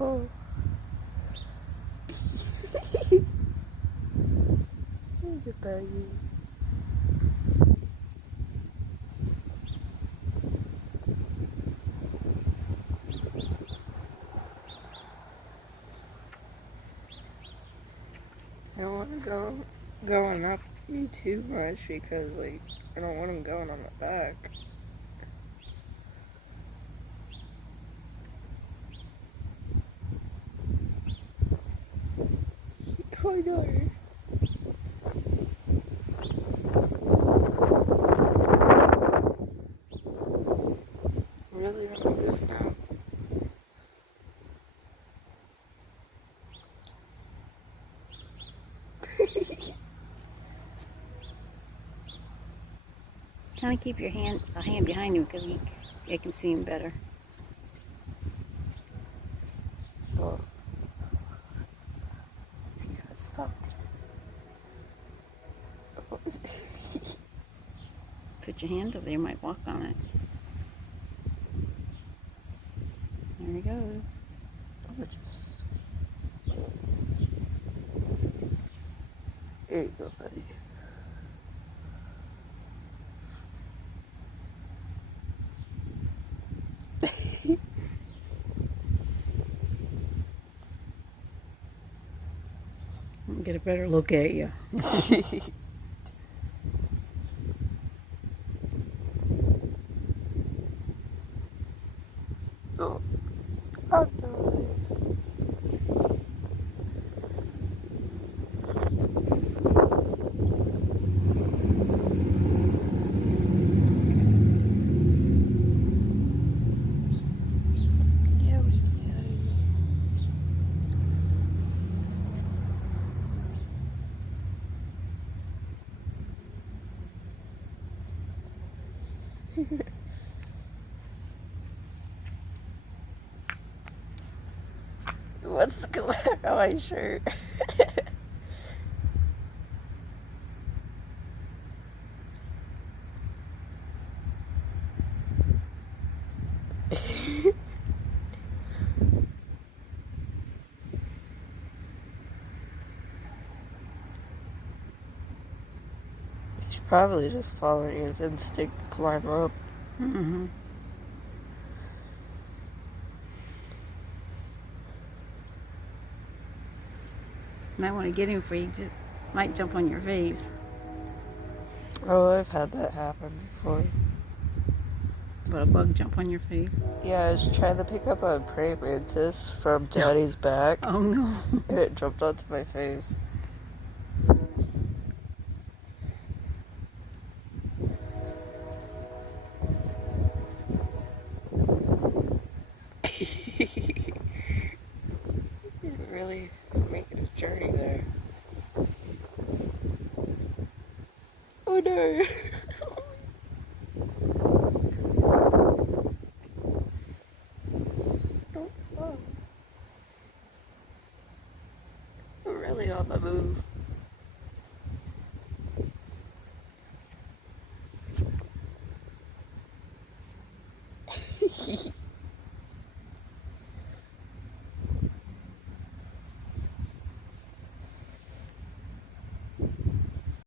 Oh. You're baggy. I don't want to go going up me too much because, like, I don't want him going on the back. Oh no. Really on the move now. Kind of keep your hand behind you because you can see him better. Oh. Stop. Oh. Put your hand over there, you might walk on it. There he goes. Just... There you go, buddy. Get a better look at you. Oh. Oh no. Yeah, we can. What's the color on my shirt? He's probably just following his instinct to climb up. Mm-hmm. Might want to get him for you. Might jump on your face. Oh, I've had that happen before. But a bug jump on your face? Yeah, I was trying to pick up a praying mantis from Daddy's back. Oh no. And it jumped onto my face. You're really making a journey there. Oh no! Don't fall. We're really on the move.